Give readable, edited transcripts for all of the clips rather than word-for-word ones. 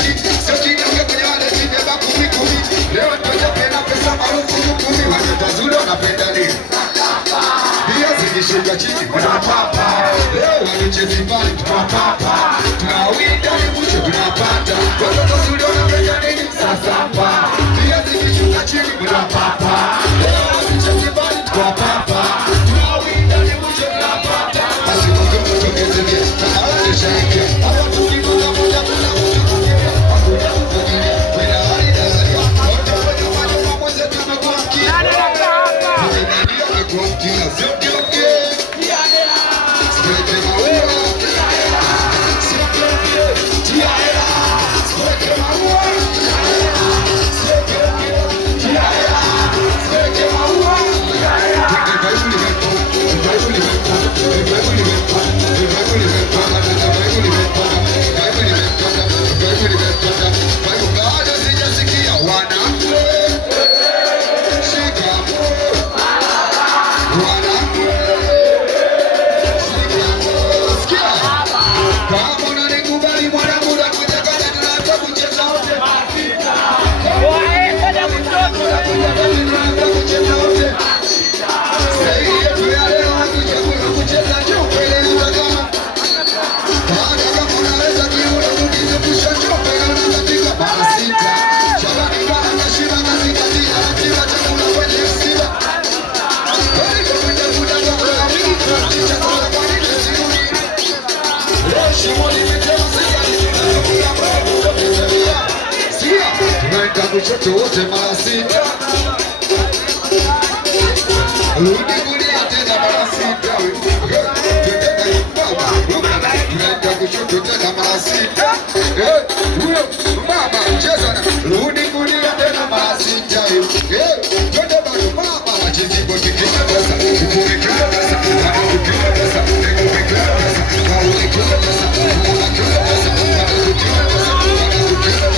sheri. Sio chini uke kwenye wale zibeba kumi kumi. Leo ndoja pena pesa maarufu kumi. Watoto wazuri wanapenda nini? Bia zikishuka chini tunapapa. Leo wanichezi mbali tunapapa. Tunawinda ni mwisho tunapata. Watoto wazuri wanapenda nini? Sasa hapa. Bia zikishuka chini tunapapa. Leo wanichezi mbali tunapapa. Tunawinda ni mwisho tunapata. Basi mkono tokeze bia. Tawale shake. Hapo tukikoza moja kuna mtu. Hakuna kufikiria. Wena hali dazali. Wote wenye wale pamoja tumekuwa mkia. Kila zote oke Speke maua Speke oke Tia hela Speke maua Speke oke Tia hela Speke maua Revival event Revival event Revival event Revival event Revival event Revival event Kwa hiyo bado sijasikia wanakwe Shikamoo kama unanikubali mwanangu na kujakana tunaanza kucheza wote masita. Waenda kucheza wote. Sasa yetu ya leo hatujakuja kucheza chope leo kama. Baada kama unaweza kiona tukizungusha chope na unataka masita. Shabani bana kashiba kazingatia ratiba chakula kwenye msiba. Kushoto wote mara sita. Rudi kulia tena mara sita. Tunaenda kushoto tena mara sita. Huyo mama cheza na rudi kulia tena mara sita. Twende bado mama wachezi kwa tikisa pesa. Ukikila pesa, ukikila pesa, ukikila pesa, ukikila pesa, ukikila pesa, ukikila pesa.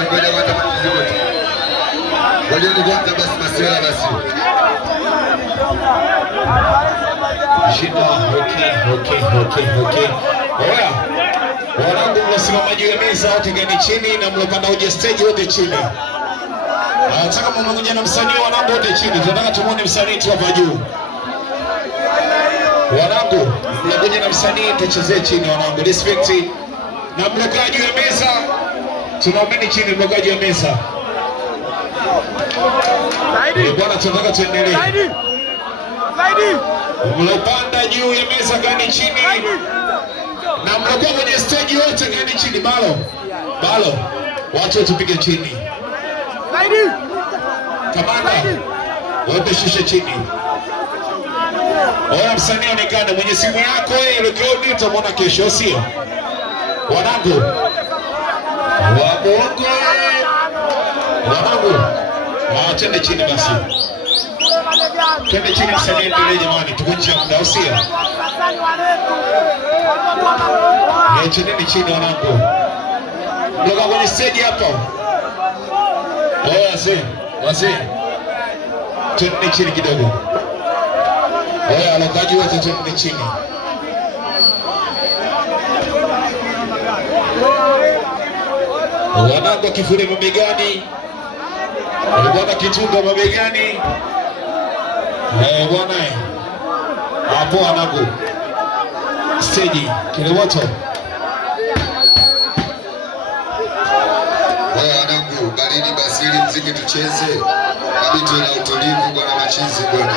Ngoja kwanza mzigo tu. Ngoja ni kwanza basi masuala basi. Shida, okay. Oya. Wanangu mnasimama juu ya meza wote gani chini na mlopanda uje stage wote chini. Nataka mmoja na msanii wanangu wote chini. Tunataka tumuone msanii tu hapa juu. Wanangu, mmoja na msanii tuchezee chini wanangu. Respect. Na mlokaa juu ya meza. Tunaomeni chini mlokaa juu ya meza. Bwana tunataka tuendelee. Mlopanda juu ya meza gani chini. Na mlokuwa kwenye stage yote gani chini. Balo. Watu tupige chini. Kamanda. Wote shushe chini. Oya msanii onekane mwenye simu yako rekodi utamwona kesho sio? Wanangu. Wanangu. Twende chini basi. Twende chini msanii endelee jamani, tuko nje ya muda usio. Twendeni chini wanangu. Ndoka kwenye stage hapo. Wazee. Twendeni chini kidogo. Oya alokaji wote twendeni chini. Wanangu kifure mabegani. Bwana kitunga mabegani. Bwana. Hapo wanangu. Stage Kilemoto. Wanangu baridi basi ili mziki tucheze. Kabiti na utulivu bwana machizi bwana.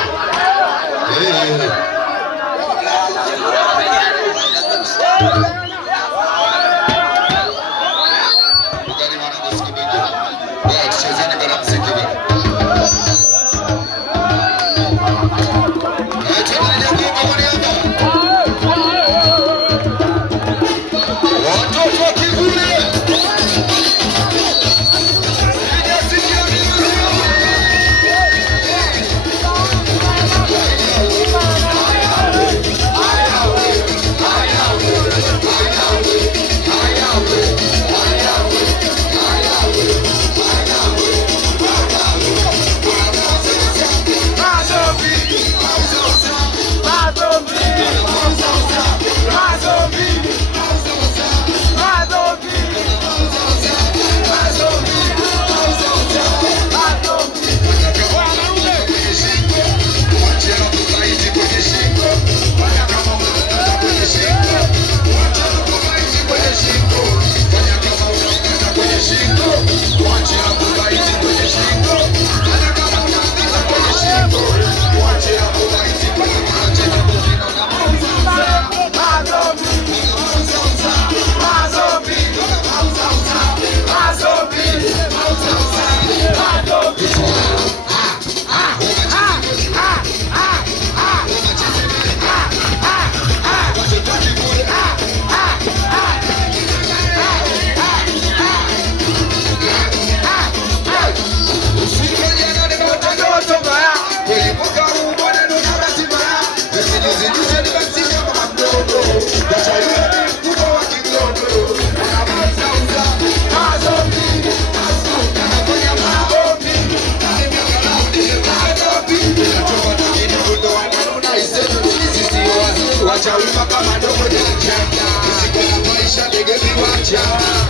Wacha kama dogo jaja. Usikona maisha dege viwanja.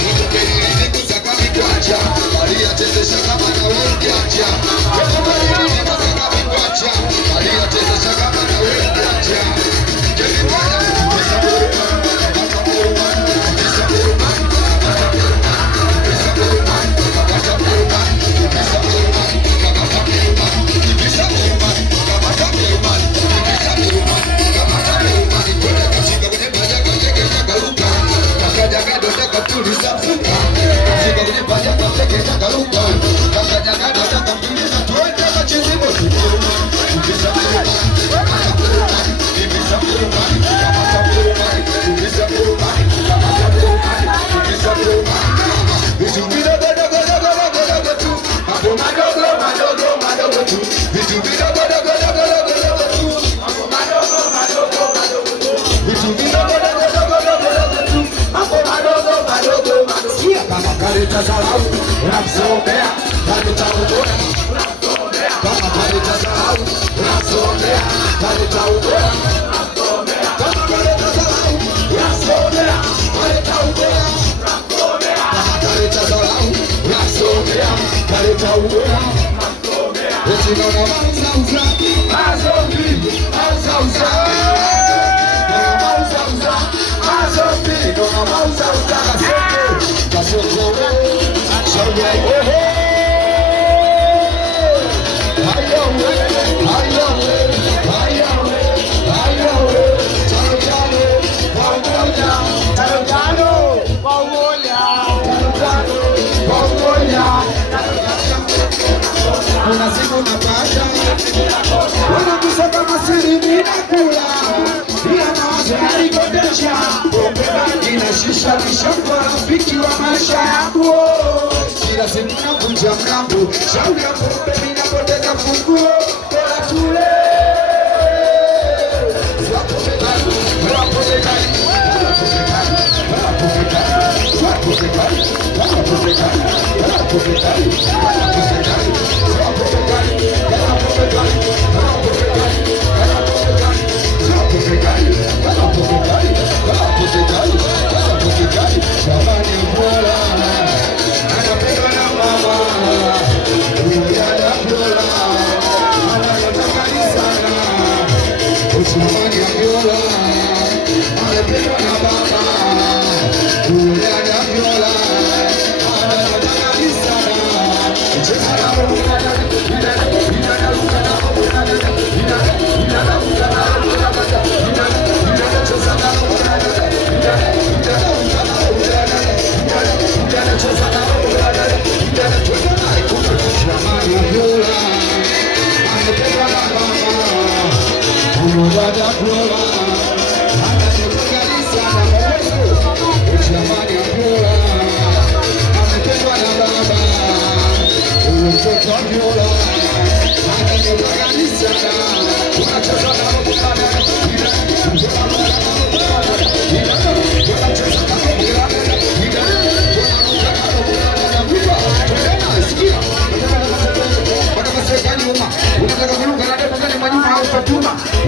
Mtukeni kusaka vikwacha. Maria chezesha kama na wekiacha. Mtukeni kusaka vikwacha. Maria chezesha kama na wekiacha. Yeah. kama kaleta dharau unamsomea, kaleta ubora kama kaleta dharau unamsomea, kaleta ubora kama kaleta dharau unamsomea, kaleta ubora kama kaleta dharau unamsomea, kaleta ubora. Eti naona mauza mazombi mauza kuna siku napata wanakusaka masiri ninakula ila mawazo yalikodesha pombe bangi na shisha nishakuwa rafiki wa maisha yangu. Kila siku navunja mlango, shauri ya pombe ninapoteza funguo, bora tule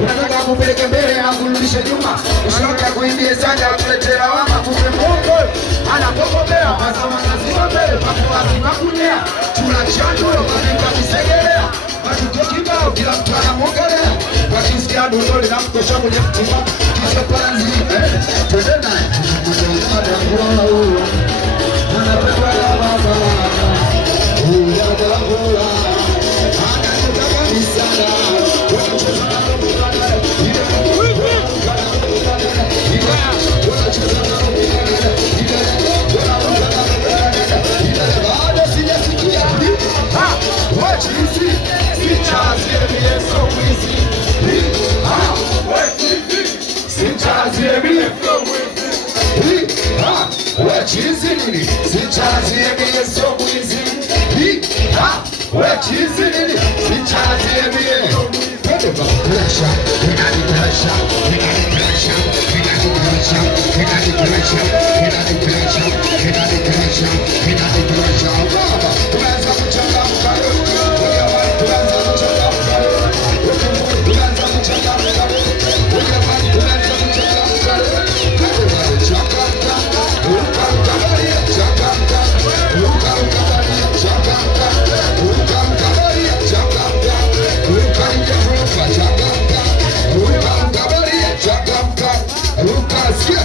unataka kupeleke mbele na kurudisha nyuma, usione kuimbia sana kuletea lawama, kumbe Mungu anapokopea mazama lazima mbele papo asimakunia tuna chanjo katika kisegelea watu kibao kila mtu anamongelea wakisikia dondole na mkosha kwenye mtima kisha panzi twende naye anapenda la baba huyo baba anataka misala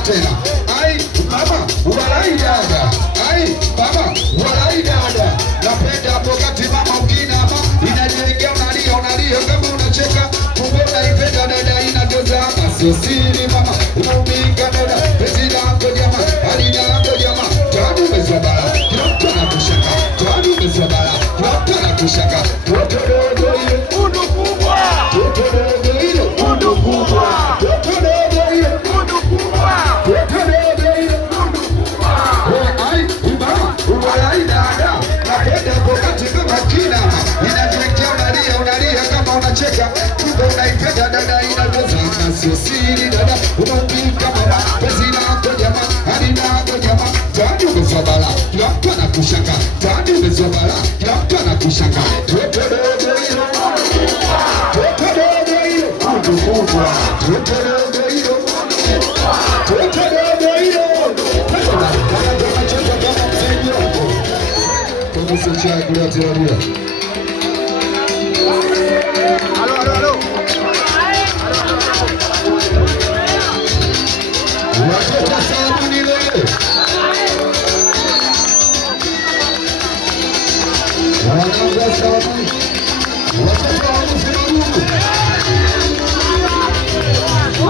tena ai mama unalai dada anakushangaa, tani umezobala, kila mtu anakushangaa. Toto dogo hilo, toto dogo hilo, kudu kubwa, toto dogo hilo, toto dogo hilo. Kama sasa kula tena. Halo. Watoto sabuni leo. Wanaanza sabuni. Watoto wa mzima Mungu.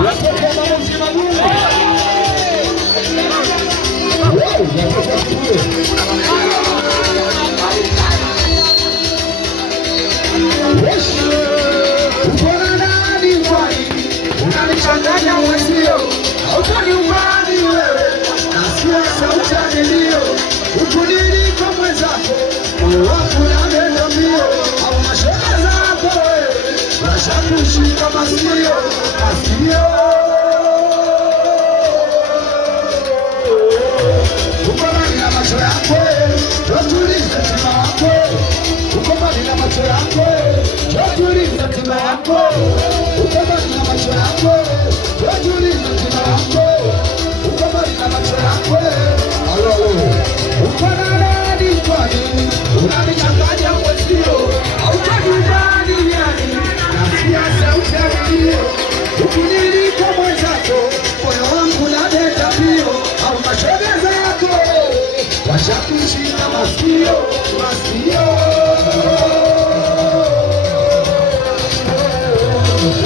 Watoto wa mzima Mungu. Wow, watoto wa kule. Ukona nani kwani? Unanichanganya mwenzio. Hautani umani wewe. Nasikia sauti ya nilio. Ukunini kwa mwenzako. Moyo wangu unaenda mbio. Au mashoga zako wewe. Washakushika masikio. Masikio. Uko mbali na macho yako. Tutulize tima wako. Uko mbali na macho yako. Tutulize tima wako. Uko mbali na macho yako. Tutulize tima wako. Uko mbali na macho yako. Halo. Uko na nani kwani? Unanichanganya mwenzio. Hautajubani yani. Nasikia sauti ya nilio. Ukunini kwa mwenzako. Moyo wangu unadeta mbio. Au mashoga zako. Washakushika masikio. Masikio.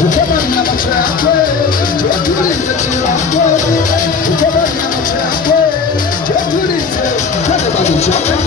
Uko mbali na macho yako. Tutulize tima wako. Uko mbali na macho yako. Tutulize. Kale bado chaka.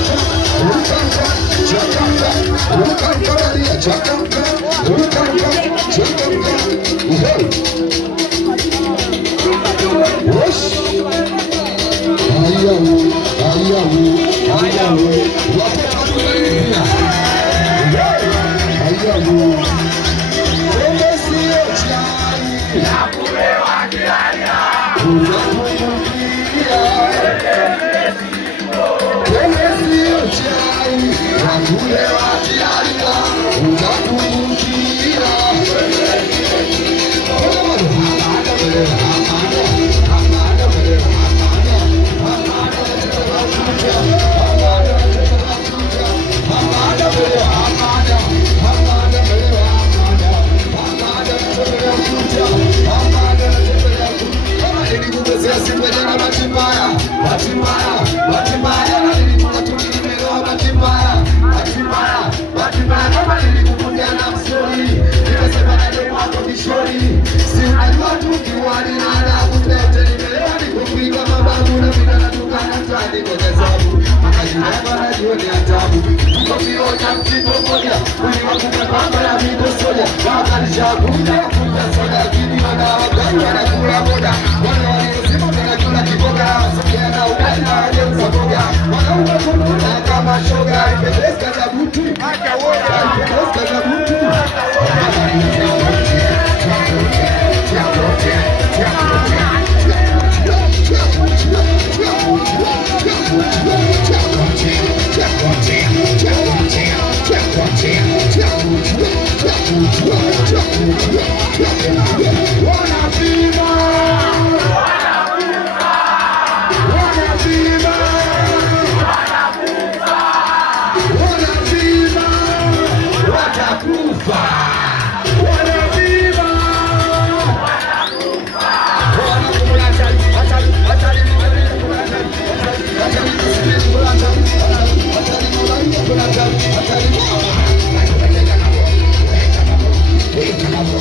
Weka mambo,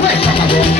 weka mambo,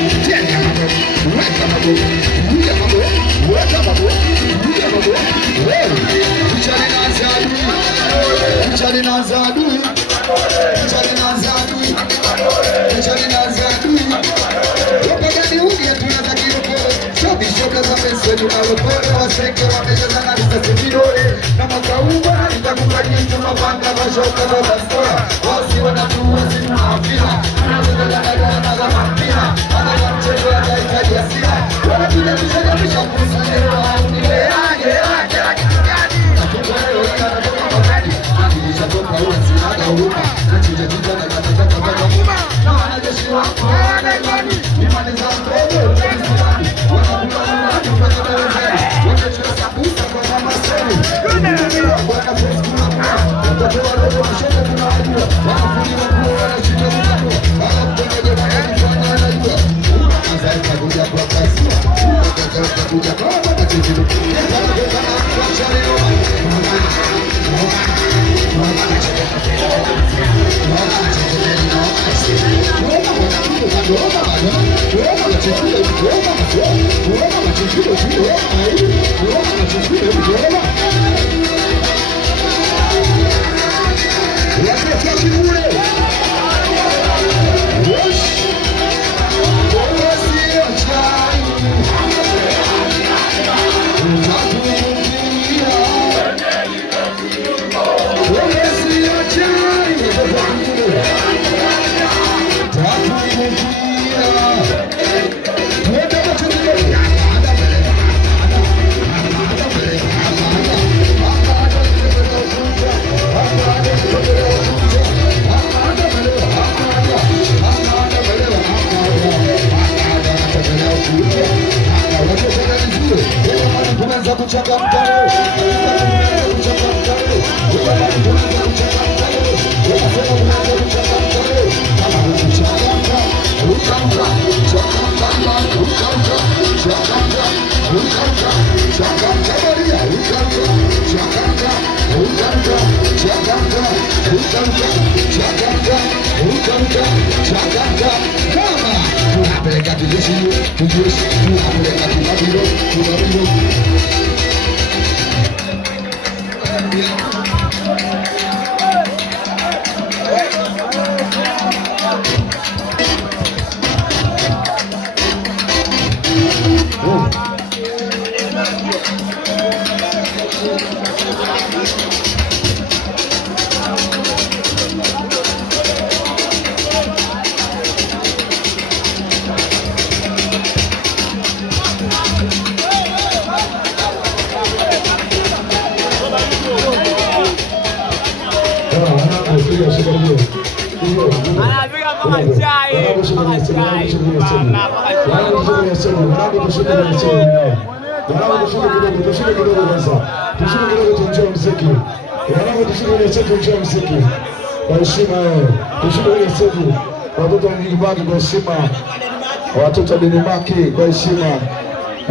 Watoto Denimaki kwa heshima,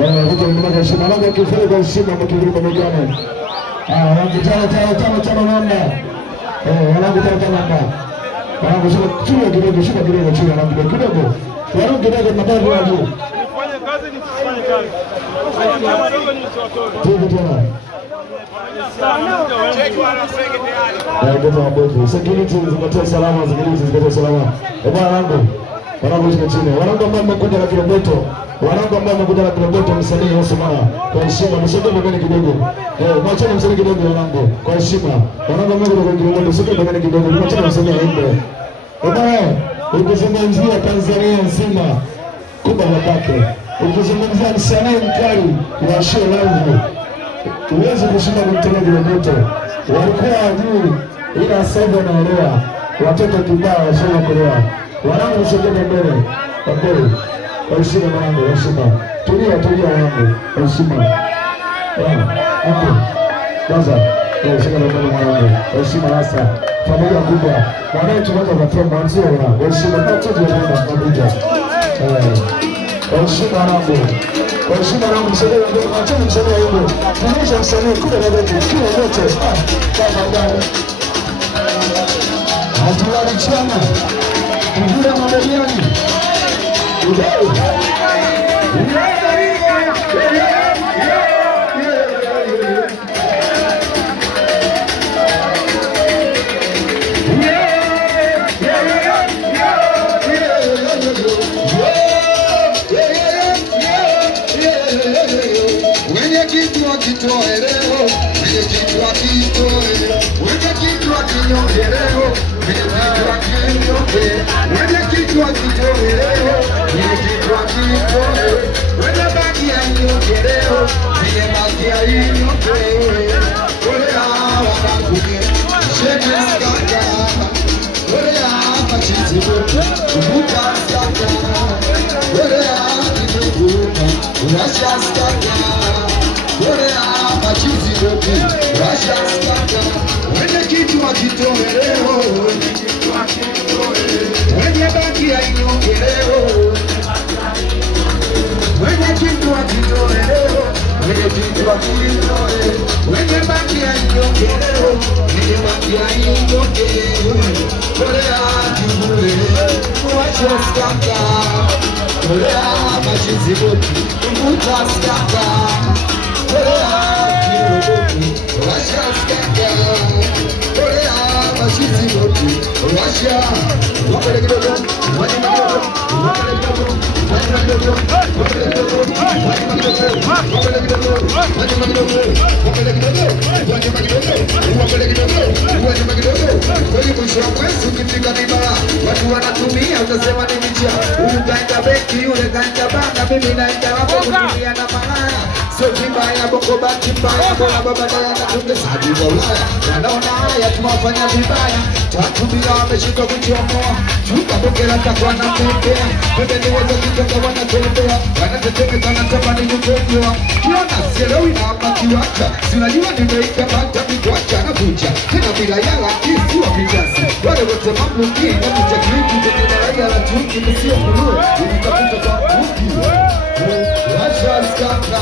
watoto Denimaki kwa heshima, wangu kifua kwa heshima, mkirudi pamoja. Wangu tano namba, wangu tano namba, wangu shuka kidogo, shuka kidogo chini, wangu kidogo, wangu kidogo matavu ya juu. Nifanye kazi nisifanye kazi. Kama dogo ni mtoto. Tena. Security zinatoa salama, zinatoa salama. Bwana wangu, wanangu chini. Wanangu ambao mmekuja na kilometo, wanangu ambao mmekuja na kilometo, msanii Osmana kwa heshima, msogee mbele kidogo. Mwacheni msanii kidogo wanangu kwa heshima. Wanangu ambao mmekuja na kilometo, msogee mbele kidogo. Mwacheni msanii aende. Bwana, ukizungumzia Tanzania nzima kubwa babake. Ukizungumzia msanii mkali wa show live, huwezi kushinda kumtolea kilometo. Walikuwa wajui, ila sasa wanaelewa. Watoto kibao wasoma kuelewa. Wanangu msogee mbele. Kwa kweli. Kwa heshima wanangu, heshima. Tulia wanangu, heshima. Hapo. Kwanza, heshima mbele mwanangu. Heshima hasa. Familia kubwa. Wanae tunaanza kutoa mwanzo wa heshima kwa watoto wa familia. Heshima wanangu. Kwa heshima wanangu msogee mbele. Acheni msogee huko. Tunaisha msanii kule na wote. Kila wote. Kama gani? Hatulali chana. Kujua mabeliani. Udai. akitoe leo, mwenyekiti akitoe, mwenyekiti akinyonge leo, mwenyekiti akinyonge, mwenyekiti akitoe leo, mwenyekiti akitoe, mwenye baki anyonge leo, mwenye baki anyonge, ole hawa wakuge, shene skaka, ole hawa chizibu, kubuka skaka, ole hawa kibuka, unasha skaka, ole hawa chizibu, unasha skaka, mwenye kitu akitoe leo, mwenye baki anyonge leo, mwenye kitu akitoe leo, mwenye kitu akitoe, mwenye baki anyonge leo, mwenye baki anyonge, ole akibule, mwache skaka, ole machizibu, mbuta skaka, ole akiroboki, mwache skaka, ole machizibu, mwache, wapele kidogo, wapele kidogo, wapele kidogo, wapele kidogo, wapele kidogo, mwisho wa mwezi ukifika vibaya, watu wanatumia, utasema ni micha. Huyu kaenda benki, yule kaenda banga, mimi naenda wapo kutumia na malaya. Sio vibaya, bongo baki mbaya, bora baba daya na tunge sadi wa Ulaya. Wanaona haya tumewafanya vibaya, tatumia wameshika kuchomoa, chuka bonge la takwa na pepea, bebe ni wazo kitoka wanatembea, wanatetemeka wanatamani nyukojoa. Kiona sielewi na makiwacha, sinajua nimeika bata mikwacha na kucha, tena bila yala kisi wa vijasi, wale wote mamluki na mchakiki, kwenye daraja la chuki, msio kulue, unitafuta kwa kuki, washa skaka.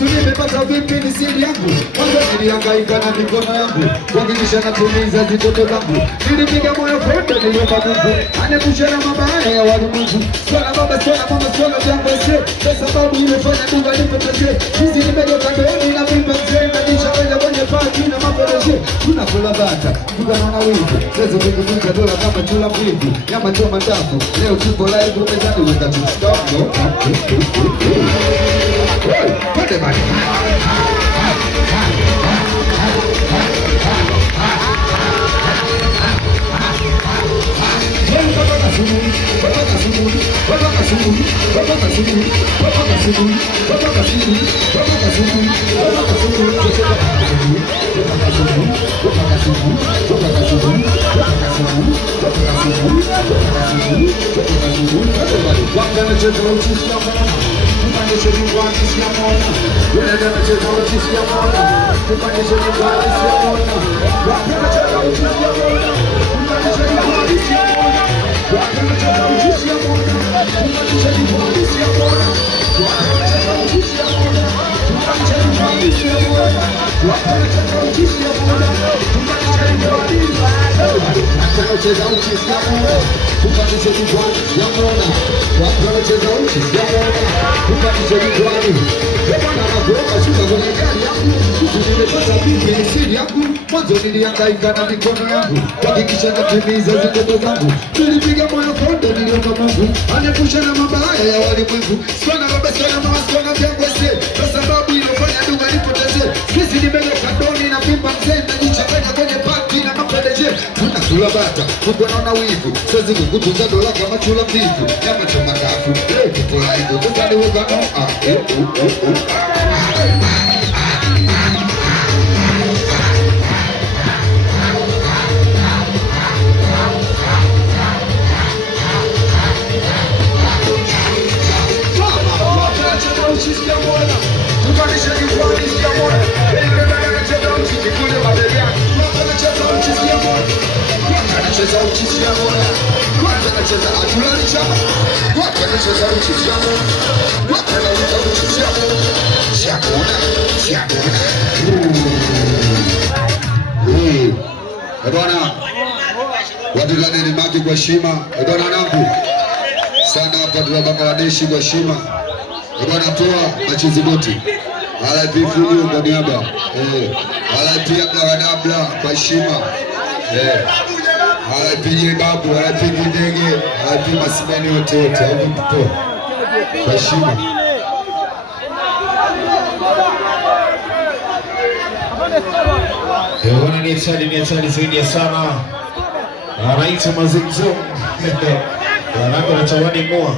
Nimepata vipi ni siri yangu, kwanza nilihangaika na mikono yangu kuhakikisha natumiza zitoto zangu, nilipiga moyo konde, niliomba Mungu aniepushe na mabaya ya walimwengu. Swala baba, swala mama, swala jambo ese, kwa sababu imefanya duka nipoteze. Hizi nimegeuka ndoni na mimba mzee, nadisha kwenye paki na mapereshe. Tunakula bata, tukanaona wivu, sasa tukikuta dola kama chula mwivu, nyama choma ndafu, leo tupo live mezani wakati stop. Put it back. wanacheza uchi sijamuona, kupandisha jukwani sijamuona, watu wanacheza uchi sijamuona, kupandisha jukwani. Bwana anakuomba shuka kwenye gari yangu, huku nimepata bibi ni siri yangu. Mwanzo nilihangaika na mikono yangu kuhakikisha natimiza ndoto zangu. Nilipiga moyo konde, niliomba Mungu anepushe na mabaya ya walimwengu. Sikuwa baba, sikuwa mama, sikuwa na vyangwese, kwa sababu ilofanya duga nipoteze. Sisi nimegeuka doni na pimba mzee, najichanganya kwenye pati na mapendeje. Tunakula bata, Mungu anaona wivu, siwezi kukutunza dola kama chula mbivu. Nyama choma kafu, mtoto laibu, kutani wugano. Bwana wadulani ni maki kwa heshima. Bwana nangu sana hapa tuna Bangladeshi kwa heshima. Bwana toa machizi boti RIP Fujo kwa niaba RIP Abla kwa heshima RIP Babu RIP Gidege RIP Masimani wote kwa heshima. Bwana ni hatari zaidi sana. Anaitwa Mazimzo. Anako na tawani mua.